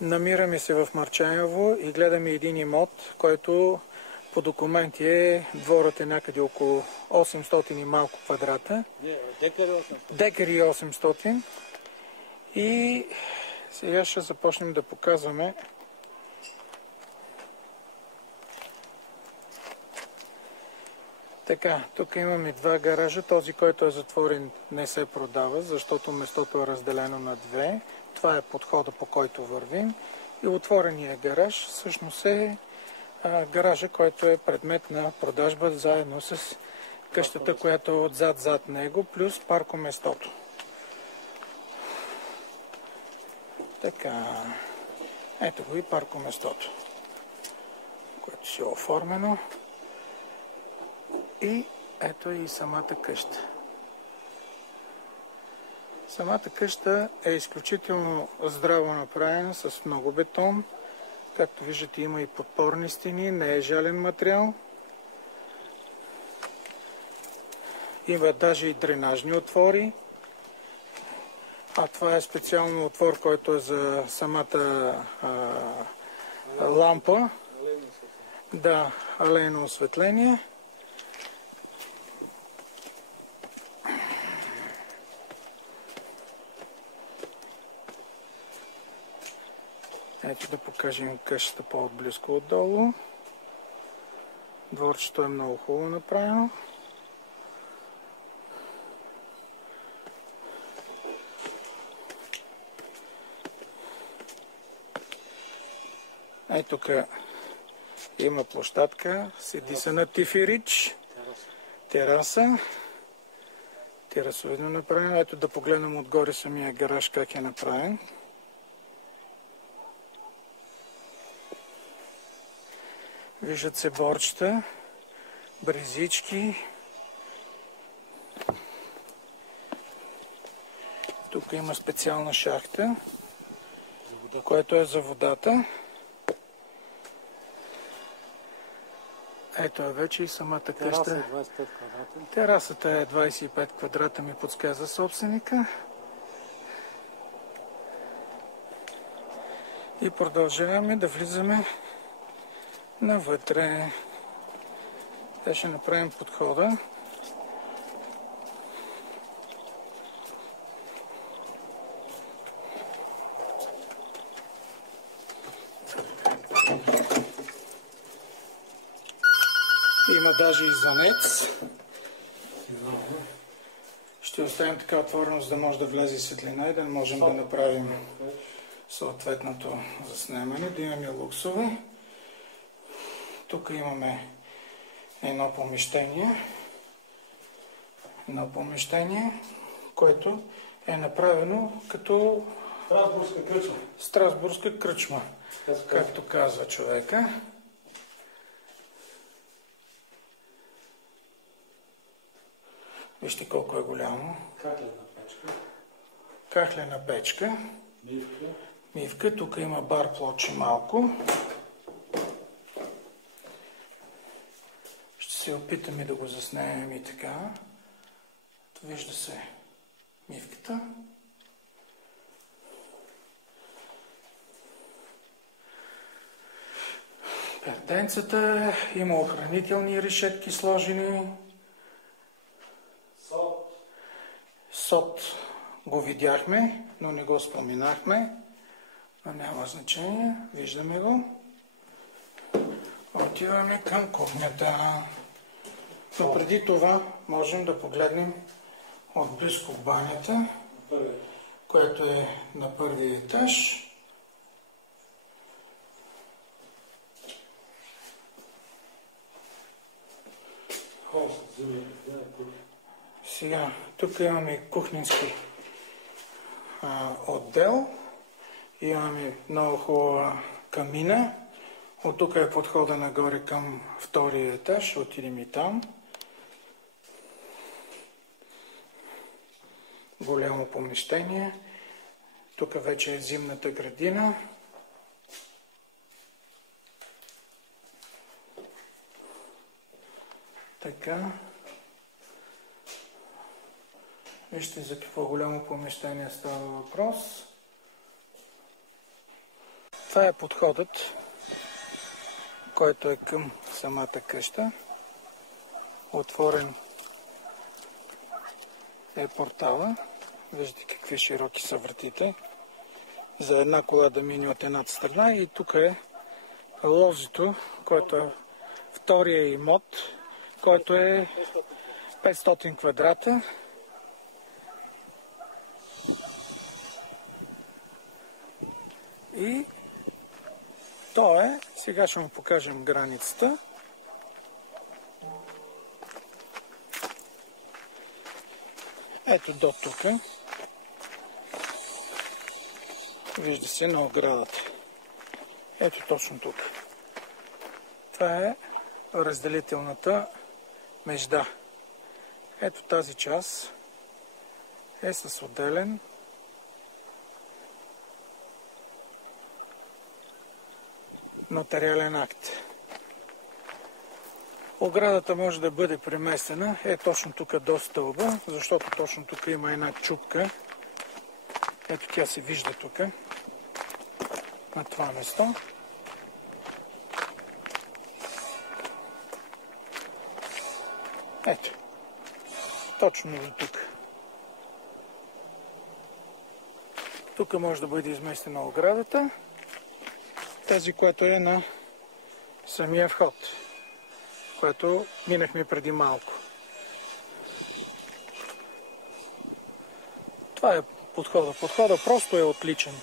Намираме се в Мърчаево и гледаме един имот, който по документи дворът е някъде около 800 и малко квадрата. Декари 800. И сега ще започнем да показваме така. Тук имаме два гаража. Този, който е затворен, не се продава, защото местото е разделено на две. Това е подхода, по който вървим. И отворения гараж всъщност е гаража, който е предмет на продажба заедно с къщата, която е отзад него, плюс паркоместото. Така, ето го и паркоместото, което си е оформено. И ето и самата къща. Самата къща е изключително здраво направена, с много бетон. Както виждате, има и подпорни стени, не е жален материал. Има даже и дренажни отвори. А това е специално отвор, който е за самата лампа. Да, алейно осветление. Ето да покажем къщата по-отблизко отдолу. Дворчето е много хубаво направено. Ето тук има площадка, седи се на тифирич, тераса. Терасовидно направено. Ето да погледнем отгоре самия гараж как е направен. Виждат се борчета, брезички. Тук има специална шахта, която е за водата. Ето е вече и самата къща. Терасата е 25 квадрата, ми подсказа собственика. И продължаваме да влизаме навътре. Те ще направим подхода. Има даже и звънец. Ще оставим така отворено, за да може да влезе светлина и да можем да направим съответното заснемане, да имаме луксове. Тук имаме едно помещение, което е направено като Страсбургска кръчма, както казва човека. Вижте колко е голямо. Кахлена печка. Мивка. Тук има бар плочи малко. Ще се опитаме да го заснемем и така. Вижда се мивката. Перденцата. Има охранителни решетки сложени. Сот го видяхме, но не го споменахме. Но няма значение. Виждаме го. Отиваме към кухнята. Но преди това можем да погледнем отблизко банята, което е на първия етаж. Сега, тук имаме кухненски отдел. Имаме много хубава камина. От тук е подхода нагоре към втория етаж. Ще отидем и там. Голямо помещение. Тук вече е зимната градина. Така. Вижте за какво голямо помещение става въпрос. Това е подходът, който е към самата къща. Отворен е портала. Виждате какви широки са вратите. За една кола да мине от едната страна. И тук е ложито, който е втория имот, който е 500 квадрата. И то е, сега ще му покажем границата. Ето до тук. Вижда се на оградата. Ето точно тук. Това е разделителната межда. Ето тази част е с отделен нотариален акт. Оградата може да бъде преместена точно тук до стълба, защото точно тук има една чупка. Ето тя се вижда тук, на това место. Ето, точно до тук. Тук може да бъде изместена оградата, тази, която е на самия вход, което минахме преди малко. Това е подхода. Подхода просто е отличен.